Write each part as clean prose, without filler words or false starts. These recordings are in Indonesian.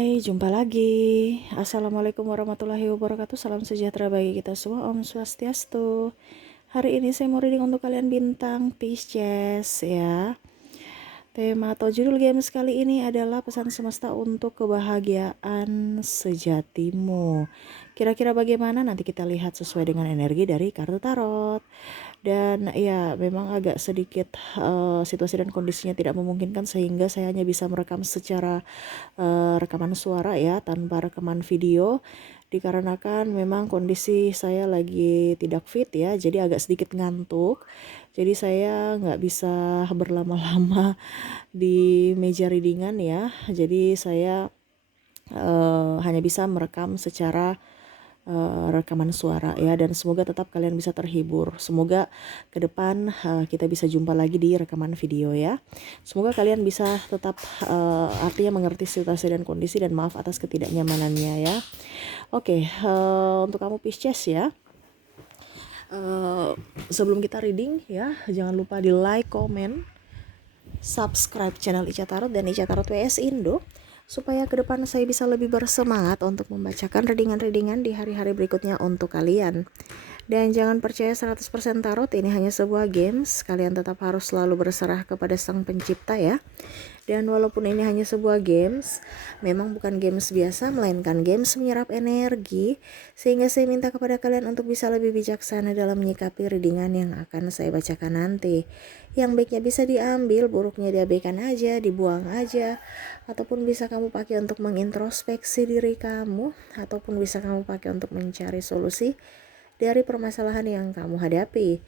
Hai, jumpa lagi. Assalamualaikum warahmatullahi wabarakatuh. Salam sejahtera bagi kita semua. Om Swastiastu. Hari ini saya mau reading untuk kalian bintang Pisces ya. Tema atau judul games kali ini adalah pesan semesta untuk kebahagiaan sejatimu. Kira-kira bagaimana? Nanti kita lihat sesuai dengan energi dari kartu tarot. Dan ya memang agak sedikit situasi dan kondisinya tidak memungkinkan sehingga saya hanya bisa merekam secara rekaman suara ya, tanpa rekaman video, dikarenakan memang kondisi saya lagi tidak fit ya, jadi agak sedikit ngantuk. Jadi saya nggak bisa berlama-lama di meja readingan ya, jadi saya hanya bisa merekam secara rekaman suara ya, dan semoga tetap kalian bisa terhibur. Semoga ke depan kita bisa jumpa lagi di rekaman video ya. Semoga kalian bisa tetap artinya mengerti situasi dan kondisi, dan maaf atas ketidaknyamanannya ya. Oke, untuk kamu Pisces ya. Sebelum kita reading ya, jangan lupa di like, comment, subscribe channel Ica Tarot dan Ica Tarot WS Indo, supaya ke depan saya bisa lebih bersemangat untuk membacakan readingan-readingan di hari-hari berikutnya untuk kalian. Dan jangan percaya 100% tarot, ini hanya sebuah games. Kalian tetap harus selalu berserah kepada Sang Pencipta ya. Dan walaupun ini hanya sebuah games, memang bukan games biasa, melainkan games menyerap energi. Sehingga saya minta kepada kalian untuk bisa lebih bijaksana dalam menyikapi readingan yang akan saya bacakan nanti. Yang baiknya bisa diambil, buruknya diabaikan aja, dibuang aja. Ataupun bisa kamu pakai untuk mengintrospeksi diri kamu, ataupun bisa kamu pakai untuk mencari solusi dari permasalahan yang kamu hadapi.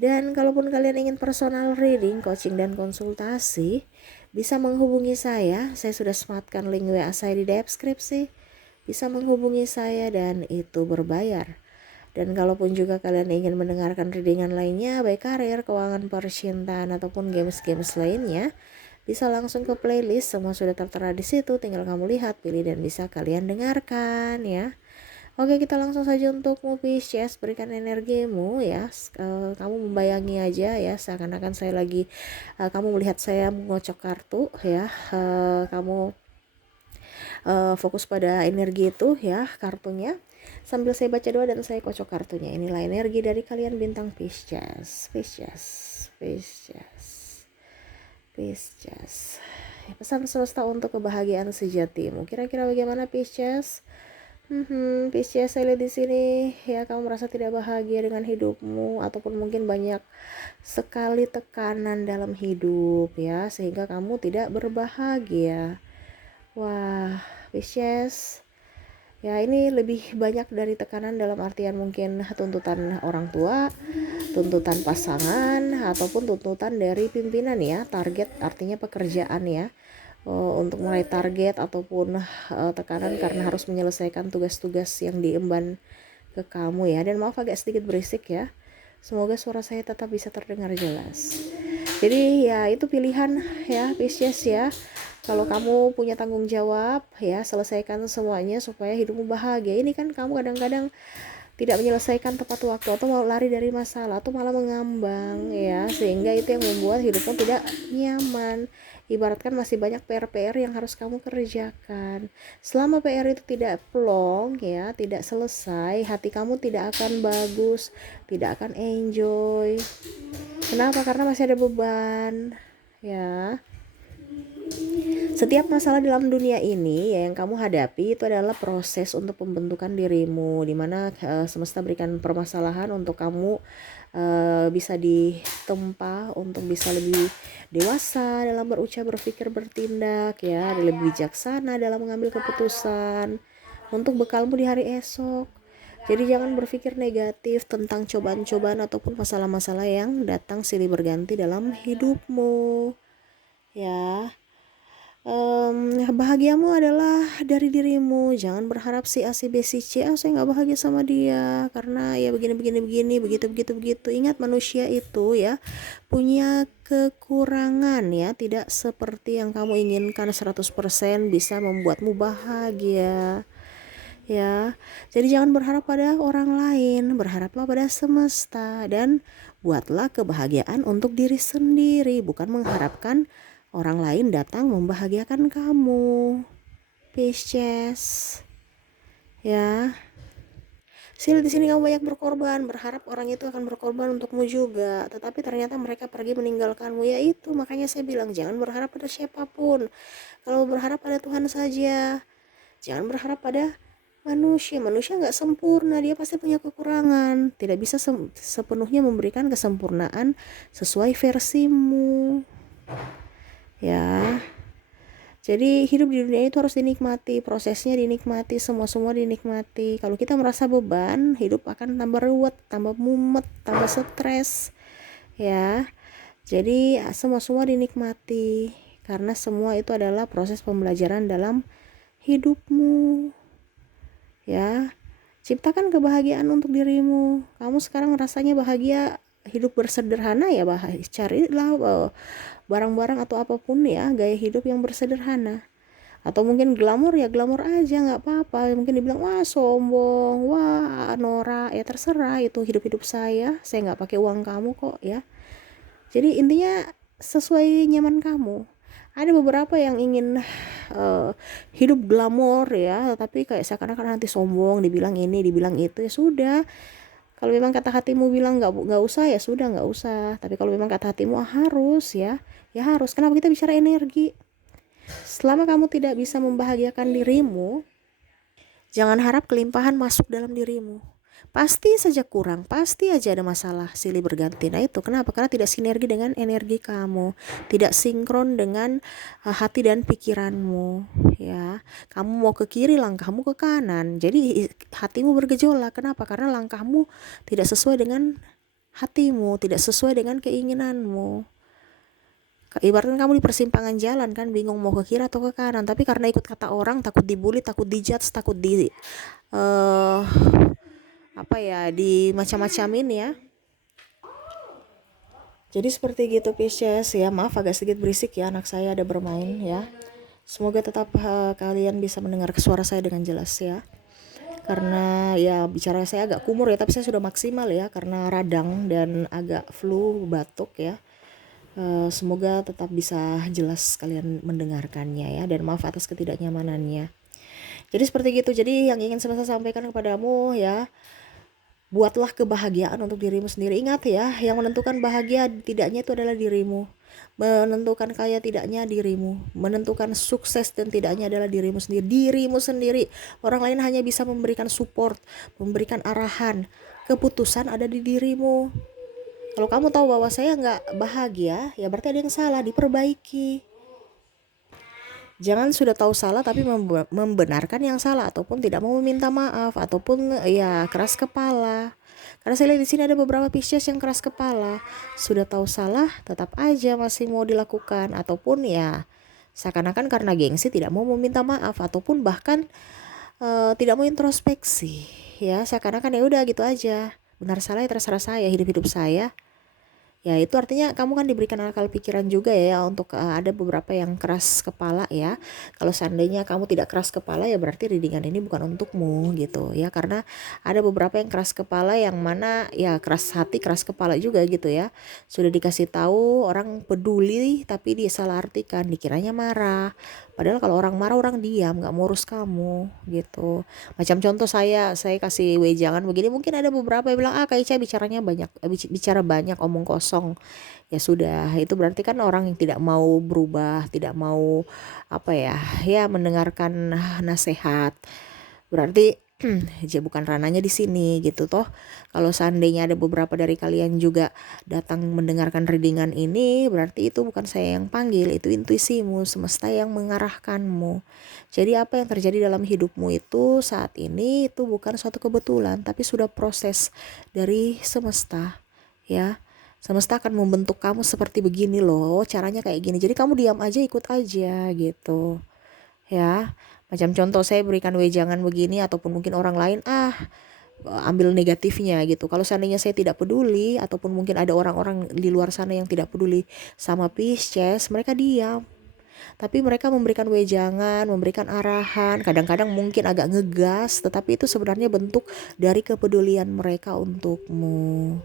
Dan kalaupun kalian ingin personal reading, coaching, dan konsultasi, bisa menghubungi saya. Saya sudah sematkan link WA saya di deskripsi. Bisa menghubungi saya dan itu berbayar. Dan kalaupun juga kalian ingin mendengarkan readingan lainnya, baik karir, keuangan, percintaan, ataupun games-games lainnya, bisa langsung ke playlist. Semua sudah tertera di situ, tinggal kamu lihat, pilih, dan bisa kalian dengarkan ya. Oke, kita langsung saja untukmu Pisces, berikan energimu ya. Kamu membayangi aja ya, seakan-akan saya lagi kamu melihat saya mengocok kartu ya. Kamu fokus pada energi itu ya, kartunya. Sambil saya baca doa dan saya kocok kartunya. Inilah energi dari kalian bintang Pisces. Pisces, Pisces, Pisces. Pesan semesta untuk kebahagiaan sejatimu. Kira-kira bagaimana Pisces? Pisces, saya lihat di sini ya, kamu merasa tidak bahagia dengan hidupmu, ataupun mungkin banyak sekali tekanan dalam hidup ya, sehingga kamu tidak berbahagia. Wah, Pisces, ya ini lebih banyak dari tekanan dalam artian mungkin tuntutan orang tua, tuntutan pasangan, ataupun tuntutan dari pimpinan ya, target artinya pekerjaan ya. Untuk meraih target ataupun tekanan karena harus menyelesaikan tugas-tugas yang diemban ke kamu ya. Dan maaf agak sedikit berisik ya, semoga suara saya tetap bisa terdengar jelas. Jadi ya itu pilihan ya Pisces ya. Kalau kamu punya tanggung jawab ya, selesaikan semuanya supaya hidupmu bahagia. Ini kan kamu kadang-kadang tidak menyelesaikan tepat waktu, atau mau lari dari masalah, atau malah mengambang ya, sehingga itu yang membuat hidupmu tidak nyaman. Ibaratkan masih banyak PR-PR yang harus kamu kerjakan. Selama PR itu tidak plong ya, tidak selesai, hati kamu tidak akan bagus, tidak akan enjoy. Kenapa? Karena masih ada beban ya. Setiap masalah dalam dunia ini ya yang kamu hadapi itu adalah proses untuk pembentukan dirimu, dimana semesta berikan permasalahan untuk kamu bisa ditempa untuk bisa lebih dewasa dalam berucap, berpikir, bertindak ya, lebih bijaksana dalam mengambil keputusan untuk bekalmu di hari esok. Jadi jangan berpikir negatif tentang cobaan-cobaan ataupun masalah-masalah yang datang silih berganti dalam hidupmu ya. Bahagiamu adalah dari dirimu. Jangan berharap si A, si B, si C, saya nggak bahagia sama dia karena ya begini begitu. Ingat, manusia itu ya punya kekurangan ya, tidak seperti yang kamu inginkan 100% bisa membuatmu bahagia ya. Jadi jangan berharap pada orang lain, berharaplah pada semesta, dan buatlah kebahagiaan untuk diri sendiri, bukan mengharapkan orang lain datang membahagiakan kamu. Pisces. Ya. Sil, di sini kamu banyak berkorban, berharap orang itu akan berkorban untukmu juga, tetapi ternyata mereka pergi meninggalkanmu. Ya itu, makanya saya bilang jangan berharap pada siapapun. Kalau berharap pada Tuhan saja. Jangan berharap pada manusia. Manusia nggak sempurna, dia pasti punya kekurangan. Tidak bisa sepenuhnya memberikan kesempurnaan sesuai versimu. Ya. Jadi hidup di dunia itu harus dinikmati, prosesnya dinikmati, semua dinikmati. Kalau kita merasa beban, hidup akan tambah ruwet, tambah mumet, tambah stres. Ya. Jadi semua dinikmati karena semua itu adalah proses pembelajaran dalam hidupmu. Ya. Ciptakan kebahagiaan untuk dirimu. Kamu sekarang rasanya bahagia, hidup bersederhana ya, carilah barang-barang atau apapun ya, gaya hidup yang bersederhana. Atau mungkin glamor ya glamor aja, nggak apa-apa. Mungkin dibilang wah sombong, wah Nora, ya terserah, itu hidup saya nggak pakai uang kamu kok ya. Jadi intinya sesuai nyaman kamu. Ada beberapa yang ingin hidup glamor ya, tapi kayak seakan-akan nanti sombong, dibilang ini dibilang itu, ya sudah. Kalau memang kata hatimu bilang nggak usah, ya sudah nggak usah. Tapi kalau memang kata hatimu harus ya harus. Kenapa kita bicara energi? Selama kamu tidak bisa membahagiakan dirimu, jangan harap kelimpahan masuk dalam dirimu. Pasti saja kurang, pasti aja ada masalah silih berganti. Nah itu kenapa? Karena tidak sinergi dengan energi kamu, tidak sinkron dengan hati dan pikiranmu. Ya, kamu mau ke kiri, langkahmu ke kanan. Jadi hatimu bergejolak. Kenapa? Karena langkahmu tidak sesuai dengan hatimu, tidak sesuai dengan keinginanmu. Ibaratnya kamu di persimpangan jalan kan, bingung mau ke kiri atau ke kanan, tapi karena ikut kata orang, takut dibully, takut dijudge, takut di di macam-macamin ya. Jadi seperti gitu Pisces ya. Maaf agak sedikit berisik ya, anak saya ada bermain ya. Semoga tetap kalian bisa mendengar suara saya dengan jelas ya. Karena ya bicara saya agak kumur ya, tapi saya sudah maksimal ya karena radang dan agak flu, batuk ya. Semoga tetap bisa jelas kalian mendengarkannya ya, dan maaf atas ketidaknyamanannya. Jadi seperti gitu. Jadi yang ingin saya sampaikan kepadamu ya, buatlah kebahagiaan untuk dirimu sendiri. Ingat ya, yang menentukan bahagia tidaknya itu adalah dirimu. Menentukan kaya tidaknya dirimu. Menentukan sukses dan tidaknya adalah dirimu sendiri. Dirimu sendiri. Orang lain hanya bisa memberikan support, memberikan arahan. Keputusan ada di dirimu. Kalau kamu tahu bahwa saya nggak bahagia, ya berarti ada yang salah, diperbaiki. Jangan sudah tahu salah tapi membenarkan yang salah, ataupun tidak mau meminta maaf, ataupun ya keras kepala. Karena saya lihat di sini ada beberapa Pisces yang keras kepala. Sudah tahu salah, tetap aja masih mau dilakukan, ataupun ya seakan-akan karena gengsi tidak mau meminta maaf, ataupun bahkan tidak mau introspeksi. Ya seakan-akan ya udah gitu aja. Benar salah ya terserah saya, hidup saya. Ya itu artinya kamu kan diberikan akal pikiran juga ya untuk ada beberapa yang keras kepala ya. Kalau seandainya kamu tidak keras kepala, ya berarti readingan ini bukan untukmu gitu ya. Karena ada beberapa yang keras kepala, yang mana ya keras hati, keras kepala juga gitu ya. Sudah dikasih tahu, orang peduli tapi dia salah artikan, dikiranya marah. Padahal kalau orang marah orang diam, gak mau urus kamu gitu. Macam contoh saya kasih wejangan begini, mungkin ada beberapa yang bilang Kak Ica bicara banyak, omong kosong. Ya sudah, itu berarti kan orang yang tidak mau berubah, tidak mau mendengarkan nasihat. Berarti ya bukan rananya di sini gitu toh. Kalau seandainya ada beberapa dari kalian juga datang mendengarkan readingan ini, berarti itu bukan saya yang panggil, itu intuisimu, semesta yang mengarahkanmu. Jadi apa yang terjadi dalam hidupmu itu saat ini itu bukan suatu kebetulan, tapi sudah proses dari semesta ya. Semesta akan membentuk kamu seperti begini loh, caranya kayak gini. Jadi kamu diam aja, ikut aja gitu ya. Macam contoh saya berikan wejangan begini, ataupun mungkin orang lain ambil negatifnya gitu. Kalau seandainya saya tidak peduli, ataupun mungkin ada orang-orang di luar sana yang tidak peduli sama Pisces, mereka diam. Tapi mereka memberikan wejangan, memberikan arahan, kadang-kadang mungkin agak ngegas, tetapi itu sebenarnya bentuk dari kepedulian mereka untukmu.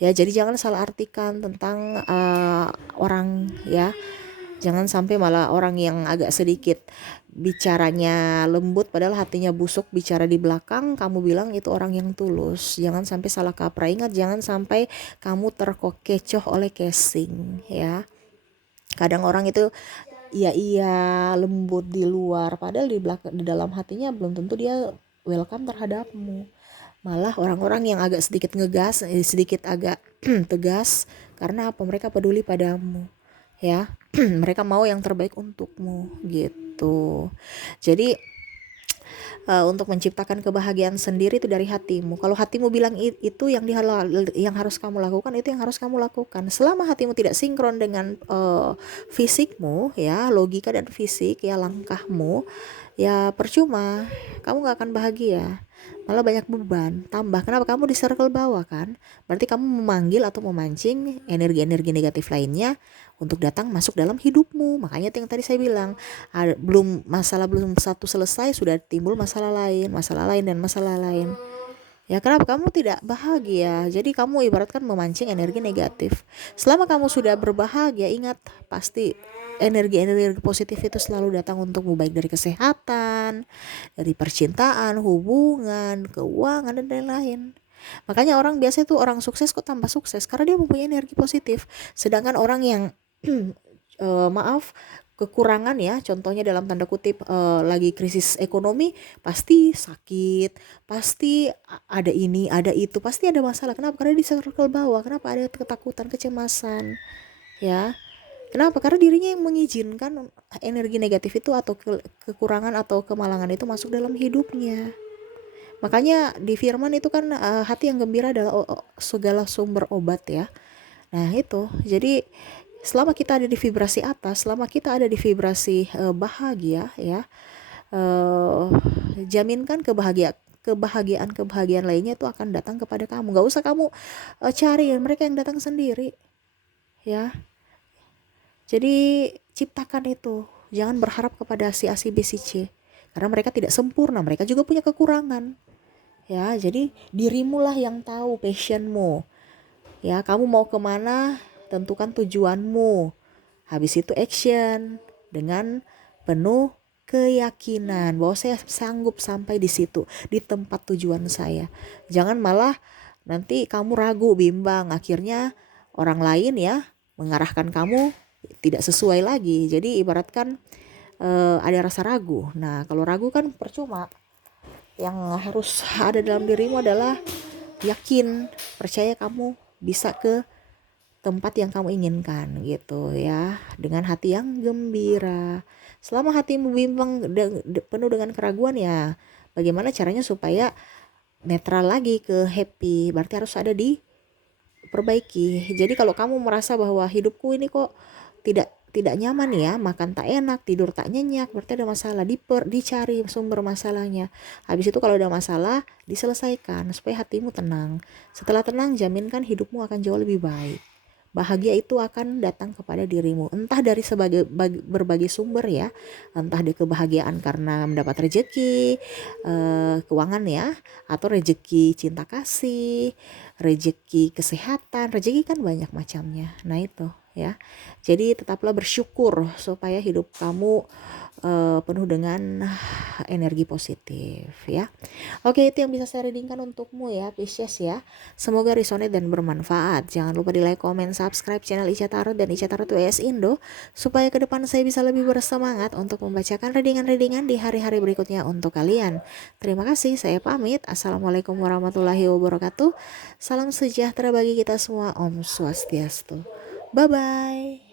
Ya, jadi jangan salah artikan tentang orang ya. Jangan sampai malah orang yang agak sedikit bicaranya lembut padahal hatinya busuk bicara di belakang, kamu bilang itu orang yang tulus. Jangan sampai salah kaprah. Ingat, jangan sampai kamu terkecoh oleh casing ya. Kadang orang itu iya lembut di luar padahal di belakang, di dalam hatinya belum tentu dia welcome terhadapmu. Malah orang-orang yang agak sedikit ngegas, sedikit agak tegas, karena apa? Mereka peduli padamu ya. Mereka mau yang terbaik untukmu gitu. Jadi untuk menciptakan kebahagiaan sendiri itu dari hatimu. Kalau hatimu bilang itu yang harus kamu lakukan, itu yang harus kamu lakukan. Selama hatimu tidak sinkron dengan fisikmu ya, logika dan fisik ya, langkahmu ya percuma, kamu gak akan bahagia, malah banyak beban tambah. Kenapa? Kamu di circle bawah kan, berarti kamu memanggil atau memancing energi-energi negatif lainnya untuk datang masuk dalam hidupmu. Makanya itu yang tadi saya bilang, belum satu selesai sudah timbul masalah lain dan masalah lain ya. Kenapa? Kamu tidak bahagia, jadi kamu ibaratkan memancing energi negatif. Selama kamu sudah berbahagia, ingat, pasti energi-energi positif itu selalu datang untukmu, baik dari kesehatan, dari percintaan, hubungan, keuangan, dan lain-lain. Makanya orang biasa itu orang sukses kok tambah sukses karena dia mempunyai energi positif. Sedangkan orang yang maaf, kekurangan ya, contohnya dalam tanda kutip lagi krisis ekonomi, pasti sakit, pasti ada ini, ada itu, pasti ada masalah. Kenapa? Karena di circle bawah. Kenapa? Ada ketakutan, kecemasan ya. Kenapa? Karena dirinya yang mengizinkan energi negatif itu atau kekurangan atau kemalangan itu masuk dalam hidupnya. Makanya di firman itu kan hati yang gembira adalah segala sumber obat ya. Nah itu, jadi selama kita ada di vibrasi atas, selama kita ada di vibrasi bahagia ya, jaminkan kebahagiaan lainnya itu akan datang kepada kamu. Gak usah kamu cari, mereka yang datang sendiri ya. Jadi ciptakan itu, jangan berharap kepada si A, si B, si C, karena mereka tidak sempurna, mereka juga punya kekurangan ya. Jadi dirimu lah yang tahu passionmu ya, kamu mau kemana, tentukan tujuanmu, habis itu action dengan penuh keyakinan bahwa saya sanggup sampai di situ, di tempat tujuan saya. Jangan malah nanti kamu ragu, bimbang, akhirnya orang lain ya mengarahkan kamu tidak sesuai lagi. Jadi ibaratkan ada rasa ragu. Nah kalau ragu kan percuma. Yang harus ada dalam dirimu adalah yakin, percaya kamu bisa ke tempat yang kamu inginkan gitu ya, dengan hati yang gembira. Selama hatimu bimbang penuh dengan keraguan ya, bagaimana caranya supaya netral lagi ke happy? Berarti harus ada di perbaiki. Jadi kalau kamu merasa bahwa hidupku ini kok tidak nyaman ya, makan tak enak, tidur tak nyenyak, berarti ada masalah. Dicari sumber masalahnya. Habis itu kalau ada masalah diselesaikan supaya hatimu tenang. Setelah tenang, jaminkan hidupmu akan jauh lebih baik. Bahagia itu akan datang kepada dirimu, entah dari berbagai sumber ya, entah di kebahagiaan karena mendapat rezeki, keuangan ya, atau rezeki cinta kasih, rezeki kesehatan, rezeki kan banyak macamnya. Nah itu ya, jadi tetaplah bersyukur supaya hidup kamu penuh dengan energi positif ya. Oke, itu yang bisa saya readingkan untukmu ya Pisces ya. Semoga resonate dan bermanfaat. Jangan lupa di like, comment, subscribe channel Ica Tarot dan Ica Tarot WS Indo, supaya ke depan saya bisa lebih bersemangat untuk membacakan readingan-readingan di hari-hari berikutnya untuk kalian. Terima kasih, saya pamit. Assalamualaikum warahmatullahi wabarakatuh. Salam sejahtera bagi kita semua. Om Swastiastu. Bye bye.